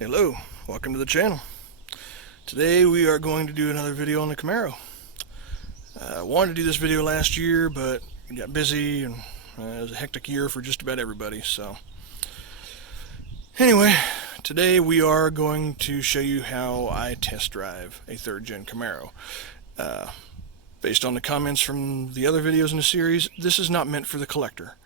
Hello, welcome to the channel. Today we are going to do another video on the Camaro. I wanted to do this video last year, but I got busy and it was a hectic year for just about everybody. So anyway, today we are going to show you how I test drive a third gen Camaro. Based on the comments from the other videos in the series, this is not meant for the collector.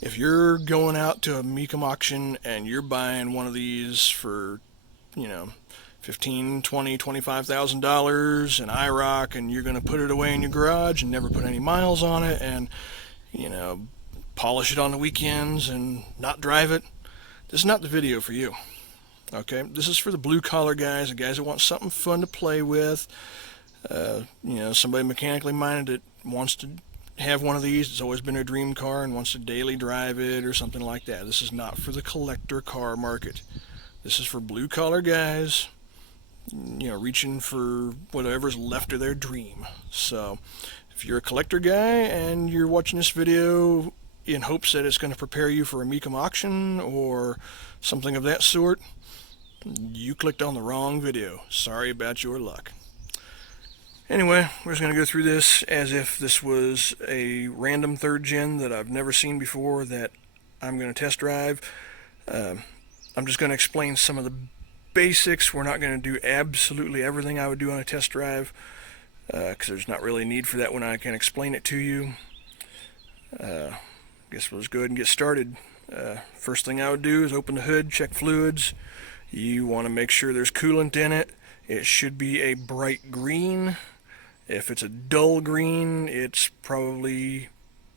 If you're going out to a Mecum auction and you're buying one of these for, $15,000, $20,000, $25,000 an IROC, and you're going to put it away in your garage and never put any miles on it, and polish it on the weekends and not drive it, this is not the video for you. Okay, this is for the blue collar guys, the guys that want something fun to play with. Somebody mechanically minded that wants to have one of these. It's always been their dream car and wants to daily drive it or something like that. This is not for the collector car market. This is for blue collar guys, reaching for whatever's left of their dream. So if you're a collector guy and you're watching this video in hopes that it's going to prepare you for a Mecum auction or something of that sort, you clicked on the wrong video. Sorry about your luck. Anyway, we're just going to go through this as if this was a random third gen that I've never seen before that I'm going to test drive. I'm just going to explain some of the basics. We're not going to do absolutely everything I would do on a test drive because there's not really a need for that when I can explain it to you. I guess we'll just go ahead and get started. First thing I would do is open the hood, check fluids. You want to make sure there's coolant in it. It should be a bright green. If it's a dull green, it's probably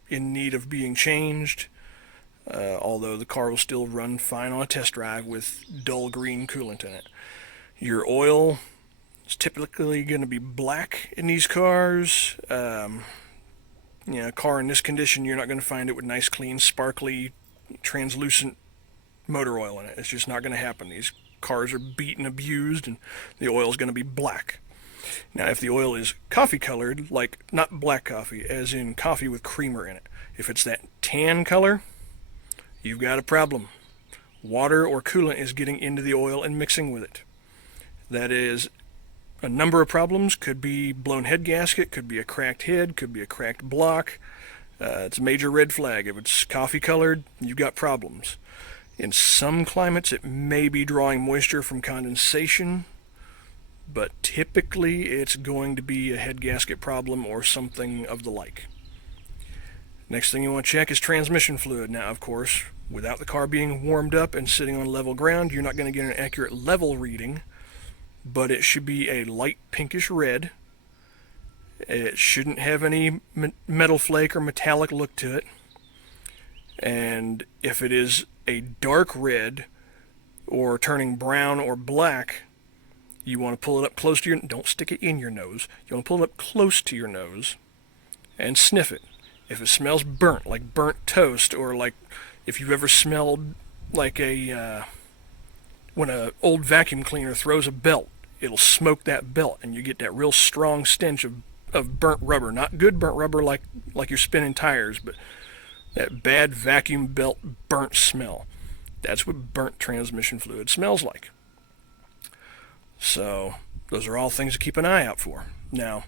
in need of being changed, although the car will still run fine on a test drive with dull green coolant in it. Your oil is typically going to be black in these cars. A car in this condition, you're not going to find it with nice, clean, sparkly, translucent motor oil in it. It's just not going to happen. These cars are beat and abused, and the oil is going to be black. Now, if the oil is coffee colored, like not black coffee, as in coffee with creamer in it, if it's that tan color, you've got a problem. Water or coolant is getting into the oil and mixing with it. That is a number of problems. Could be blown head gasket, could be a cracked head, could be a cracked block. It's a major red flag. If it's coffee colored, you've got problems. In some climates, it may be drawing moisture from condensation, but typically it's going to be a head gasket problem or something of the like. Next thing you want to check is transmission fluid. Now, of course, without the car being warmed up and sitting on level ground, you're not going to get an accurate level reading, but it should be a light pinkish red. It shouldn't have any metal flake or metallic look to it. And if it is a dark red or turning brown or black, you want to pull it up close to don't stick it in your nose. You want to pull it up close to your nose and sniff it. If it smells burnt, like burnt toast, or like if you've ever smelled like when an old vacuum cleaner throws a belt, it'll smoke that belt and you get that real strong stench of burnt rubber. Not good burnt rubber like you're spinning tires, but that bad vacuum belt burnt smell. That's what burnt transmission fluid smells like. So those are all things to keep an eye out for. Now,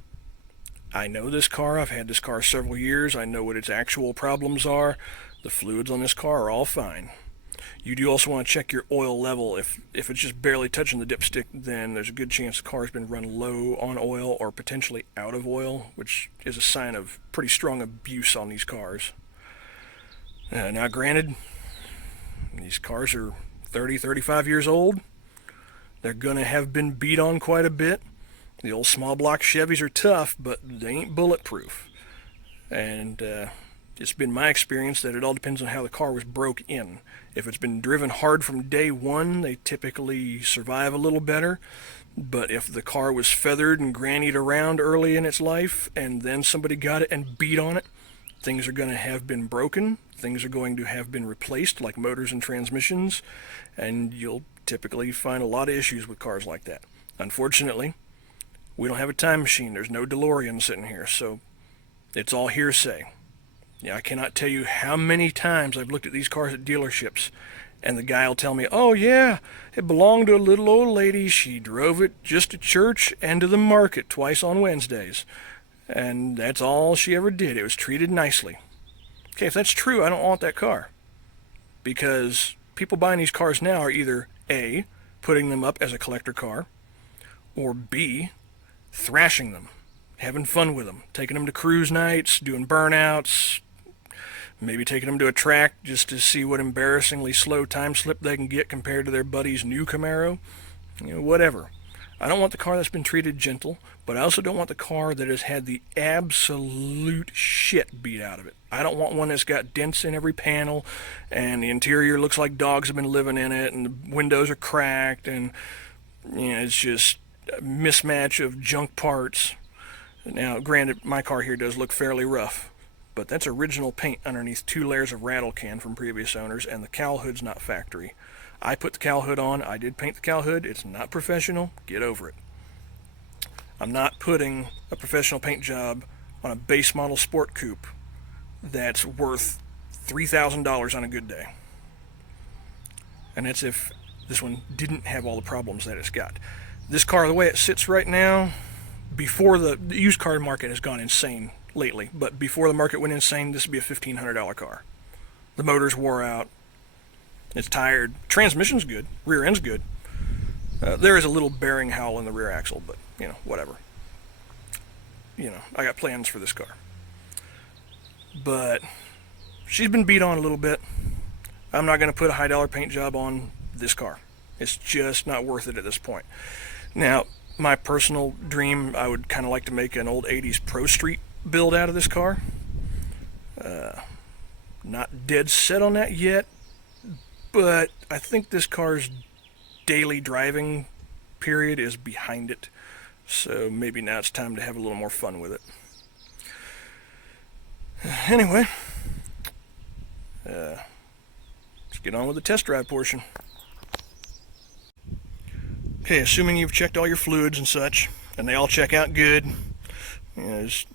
I know this car. I've had this car several years. I know what its actual problems are. The fluids on this car are all fine. You do also want to check your oil level. If it's just barely touching the dipstick, then there's a good chance the car's been run low on oil or potentially out of oil, which is a sign of pretty strong abuse on these cars. Now, granted, these cars are 30, 35 years old. They're going to have been beat on quite a bit. The old small block Chevys are tough, but they ain't bulletproof. And it's been my experience that it all depends on how the car was broke in. If it's been driven hard from day one, they typically survive a little better. But if the car was feathered and grannied around early in its life, and then somebody got it and beat on it, things are going to have been broken. Things are going to have been replaced, like motors and transmissions, and you'll typically find a lot of issues with cars like that. Unfortunately, we don't have a time machine. There's no DeLorean sitting here, so it's all hearsay. I cannot tell you how many times I've looked at these cars at dealerships And the guy will tell me, oh yeah, it belonged to a little old lady. She drove it just to church and to the market twice on Wednesdays. And that's all she ever did. It was treated nicely. Okay, if that's true, I don't want that car. Because people buying these cars now are either A, putting them up as a collector car, or B, thrashing them, having fun with them, taking them to cruise nights, doing burnouts, maybe taking them to a track just to see what embarrassingly slow time slip they can get compared to their buddy's new Camaro. Whatever. I don't want the car that's been treated gentle, but I also don't want the car that has had the absolute shit beat out of it. I don't want one that's got dents in every panel, and the interior looks like dogs have been living in it, and the windows are cracked, and it's just a mismatch of junk parts. Now, granted, my car here does look fairly rough, but that's original paint underneath 2 layers of rattle can from previous owners, and the cowl hood's not factory. I put the cowl hood on. I did paint the cowl hood. It's not professional. Get over it. I'm not putting a professional paint job on a base model sport coupe that's worth $3,000 on a good day. And that's if this one didn't have all the problems that it's got. This car, the way it sits right now, before the used car market has gone insane lately, but before the market went insane, this would be a $1,500 car. The motor's wore out. It's tired. Transmission's good. Rear end's good. There is a little bearing howl in the rear axle, but, whatever. I got plans for this car. But she's been beat on a little bit. I'm not going to put a high-dollar paint job on this car. It's just not worth it at this point. Now, my personal dream, I would kind of like to make an old 80s Pro Street build out of this car. Not dead set on that yet, but I think this car's daily driving period is behind it, so maybe now it's time to have a little more fun with it. Anyway, let's get on with the test drive portion. Okay, assuming you've checked all your fluids and such, and they all check out good, there's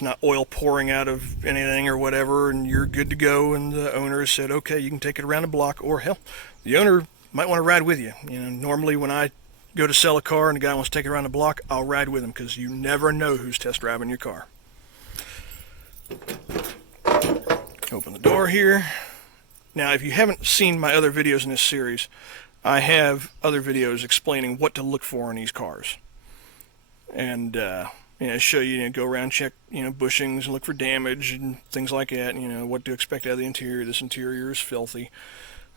not oil pouring out of anything or whatever, and you're good to go, and the owner has said, okay, you can take it around the block, or hell, the owner might want to ride with you. Normally when I go to sell a car and the guy wants to take it around the block, I'll ride with him, because you never know who's test driving your car. Open the door here. Now, if you haven't seen my other videos in this series, I have other videos explaining what to look for in these cars. And, show you, go around, check, bushings and look for damage and things like that, what to expect out of the interior. This interior is filthy.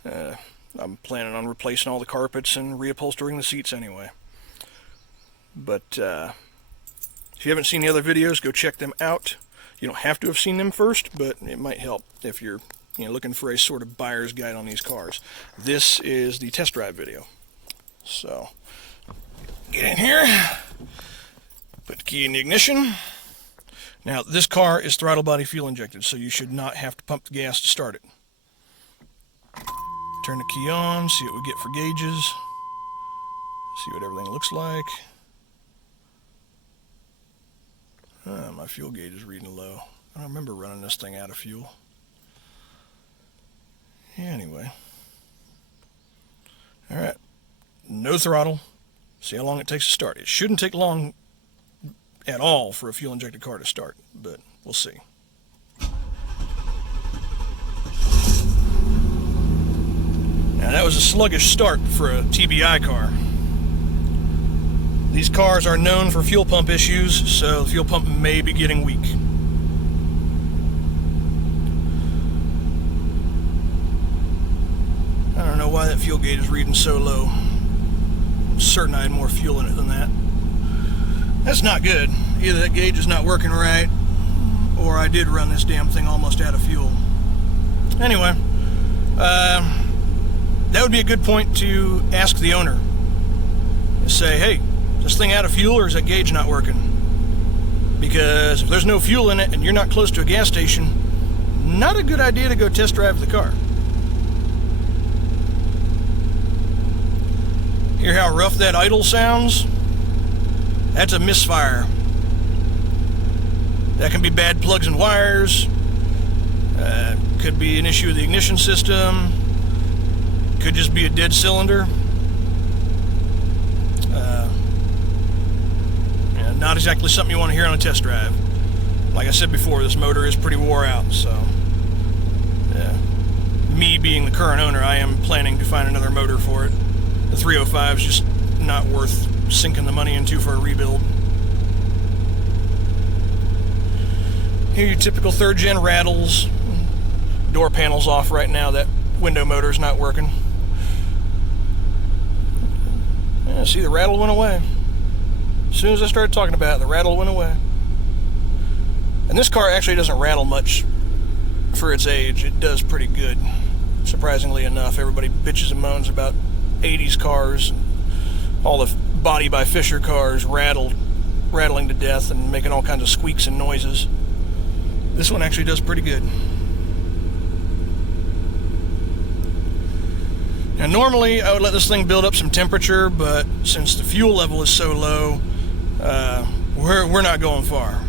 I'm planning on replacing all the carpets and reupholstering the seats anyway. But, if you haven't seen the other videos, go check them out. You don't have to have seen them first, but it might help if you're looking for a sort of buyer's guide on these cars. This is the test drive video. So, get in here, put the key in the ignition. Now, this car is throttle body fuel injected, so you should not have to pump the gas to start it. Turn the key on, see what we get for gauges, see what everything looks like. My fuel gauge is reading low. I don't remember running this thing out of fuel. Anyway. Alright. No throttle. See how long it takes to start. It shouldn't take long at all for a fuel-injected car to start, but we'll see. Now that was a sluggish start for a TBI car. These cars are known for fuel pump issues, so the fuel pump may be getting weak. I don't know why that fuel gauge is reading so low. I'm certain I had more fuel in it than that. That's not good. Either that gauge is not working right, or I did run this damn thing almost out of fuel. Anyway, that would be a good point to ask the owner. Say, hey, is this thing out of fuel or is that gauge not working? Because if there's no fuel in it and you're not close to a gas station, not a good idea to go test drive the car. Hear how rough that idle sounds? That's a misfire. That can be bad plugs and wires. Could be an issue with the ignition system. Could just be a dead cylinder. Yeah, not exactly something you want to hear on a test drive. Like I said before, this motor is pretty wore out, so yeah. Me being the current owner, I am planning to find another motor for it. The 305 is just not worth sinking the money into for a rebuild. Here your typical third gen rattles. Door panel's off right now, that window motor's not working. Yeah, see, the rattle went away. As soon as I started talking about it, the rattle went away. And this car actually doesn't rattle much for its age. It does pretty good, surprisingly enough. Everybody bitches and moans about 80s cars, all the body by Fisher cars rattling to death and making all kinds of squeaks and noises. This one actually does pretty good. Now normally I would let this thing build up some temperature, but since the fuel level is so low, we're not going far,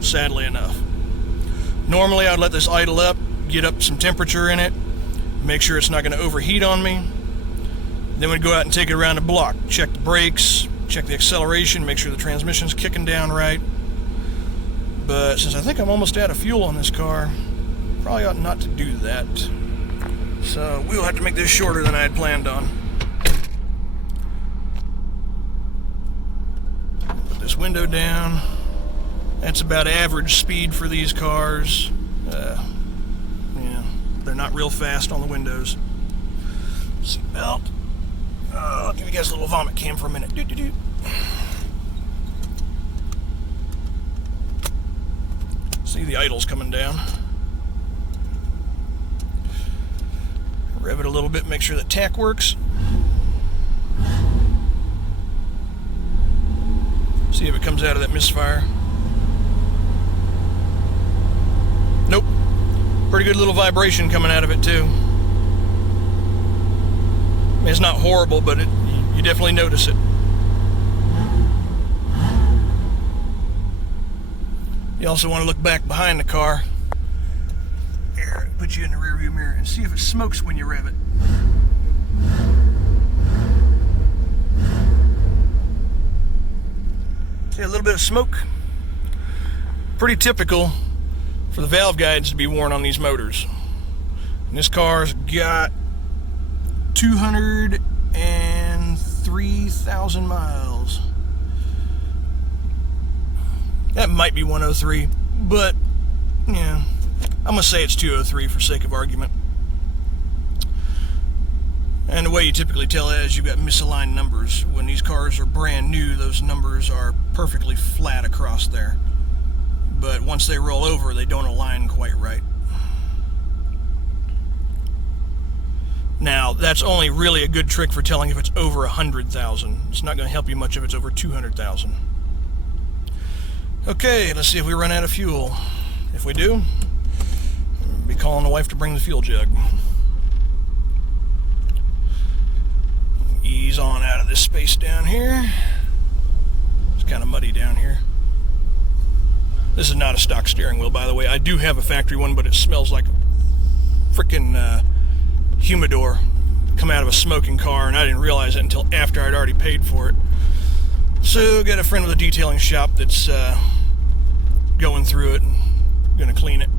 sadly enough. Normally I'd let this idle up, get up some temperature in it, make sure it's not going to overheat on me. Then we'd go out and take it around the block, check the brakes, check the acceleration, make sure the transmission's kicking down right. But since I think I'm almost out of fuel on this car, probably ought not to do that. So we'll have to make this shorter than I had planned on. Put this window down. That's about average speed for these cars. Yeah, they're not real fast on the windows. Seatbelt. I'll give you guys a little vomit cam for a minute. Doo-doo-doo. See the idles coming down. Rev it a little bit, make sure that tack works. See if it comes out of that misfire. Nope. Pretty good little vibration coming out of it too. I mean, it's not horrible, but you definitely notice it. You also want to look back behind the car. Here, put you in the rearview mirror and see if it smokes when you rev it. See a little bit of smoke? Pretty typical for the valve guides to be worn on these motors. And this car's got 203,000 miles. That might be 103, but yeah, I'm gonna say it's 203 for sake of argument. And the way you typically tell that is you've got misaligned numbers. When these cars are brand new, those numbers are perfectly flat across there. But once they roll over, they don't align quite right. Now, that's only really a good trick for telling if it's over 100,000. It's not going to help you much if it's over 200,000. Okay, let's see if we run out of fuel. If we do, I'll be calling the wife to bring the fuel jug. Ease on out of this space down here. It's kind of muddy down here. This is not a stock steering wheel, by the way. I do have a factory one, but it smells like frickin' humidor come out of a smoking car, and I didn't realize it until after I'd already paid for it. So, got a friend with a detailing shop that's going through it and gonna clean it.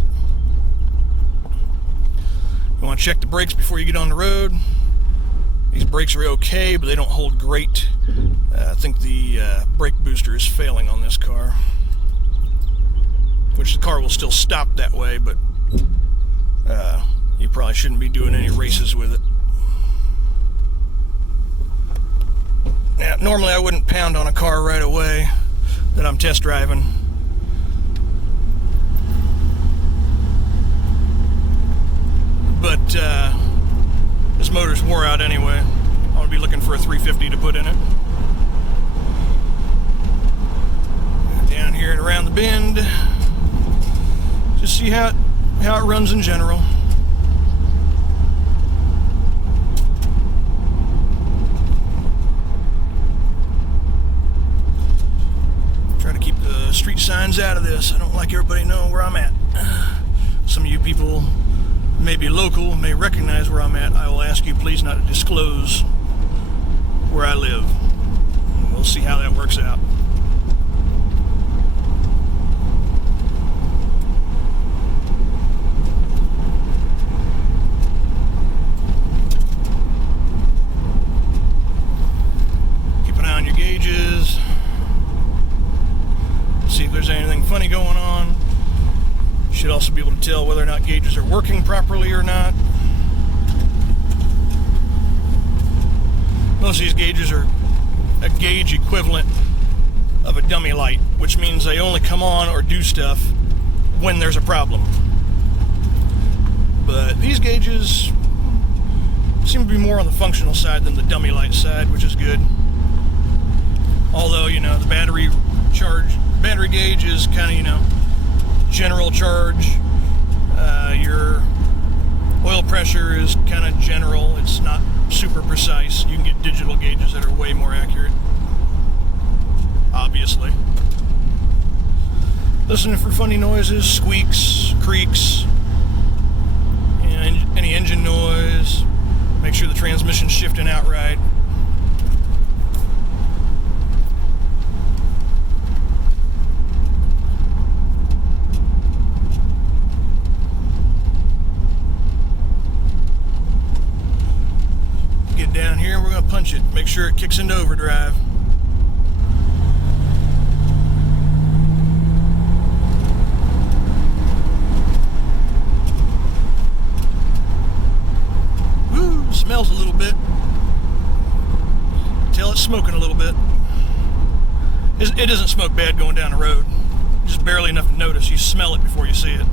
You want to check the brakes before you get on the road. These brakes are okay, but they don't hold great. I think the brake booster is failing on this car, which the car will still stop that way, but you probably shouldn't be doing any races with it. Now, normally I wouldn't pound on a car right away that I'm test driving. But this motor's wore out anyway. I'm going to be looking for a 350 to put in it. Down here and around the bend. Just see how it runs in general. Try to keep the street signs out of this. I don't like everybody knowing where I'm at. Some of you people may be local, may recognize where I'm at, I will ask you please not to disclose where I live. We'll see how that works out. Keep an eye on your gauges. See if there's anything funny going on. You should also be able to tell whether or not gauges are working properly or not. Most of these gauges are a gauge equivalent of a dummy light, which means they only come on or do stuff when there's a problem. But these gauges seem to be more on the functional side than the dummy light side, which is good. Although, the battery gauge is kind of, general charge. Your oil pressure is kind of general. It's not super precise. You can get digital gauges that are way more accurate, obviously. Listening for funny noises, squeaks, creaks, and any engine noise. Make sure the transmission's shifting out right. Down here, we're going to punch it, make sure it kicks into overdrive. Woo, smells a little bit. Tell it's smoking a little bit. It doesn't smoke bad going down the road, just barely enough to notice. You smell it before you see it.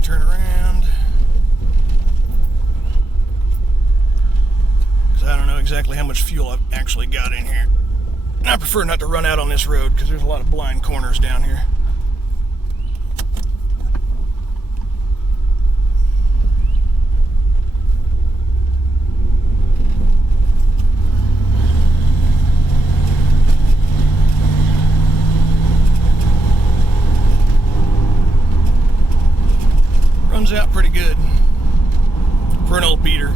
Turn around, because I don't know exactly how much fuel I've actually got in here. And I prefer not to run out on this road because there's a lot of blind corners down here. Runs out pretty good for an old beater.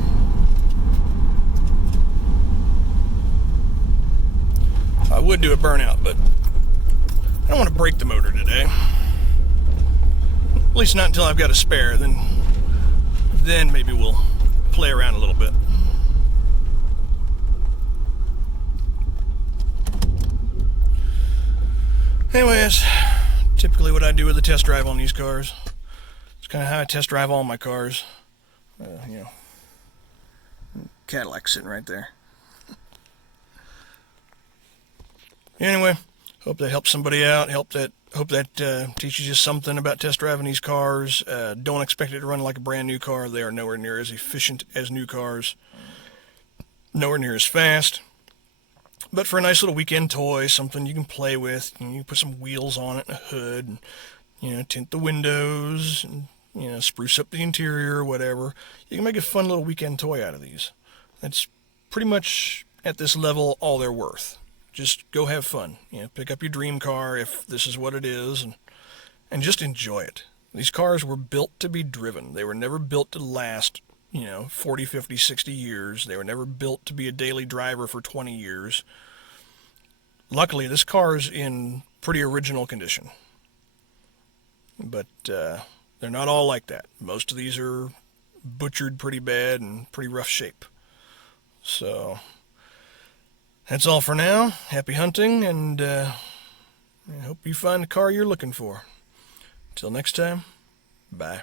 I would do a burnout, but I don't want to break the motor today. At least not until I've got a spare. Then maybe we'll play around a little bit. Anyways, typically what I do with a test drive on these cars. Kind of how I test drive all my cars. Cadillac sitting right there. Anyway, hope that helps somebody out. Hope that teaches you something about test driving these cars. Don't expect it to run like a brand new car. They are nowhere near as efficient as new cars. Nowhere near as fast. But for a nice little weekend toy, something you can play with, you put some wheels on it and a hood, and, tint the windows, and spruce up the interior or whatever. You can make a fun little weekend toy out of these. That's pretty much, at this level, all they're worth. Just go have fun. Pick up your dream car if this is what it is, and just enjoy it. These cars were built to be driven. They were never built to last, 40, 50, 60 years. They were never built to be a daily driver for 20 years. Luckily, this car's in pretty original condition. But, they're not all like that. Most of these are butchered pretty bad and pretty rough shape. So, that's all for now. Happy hunting, and I hope you find the car you're looking for. Till next time, bye.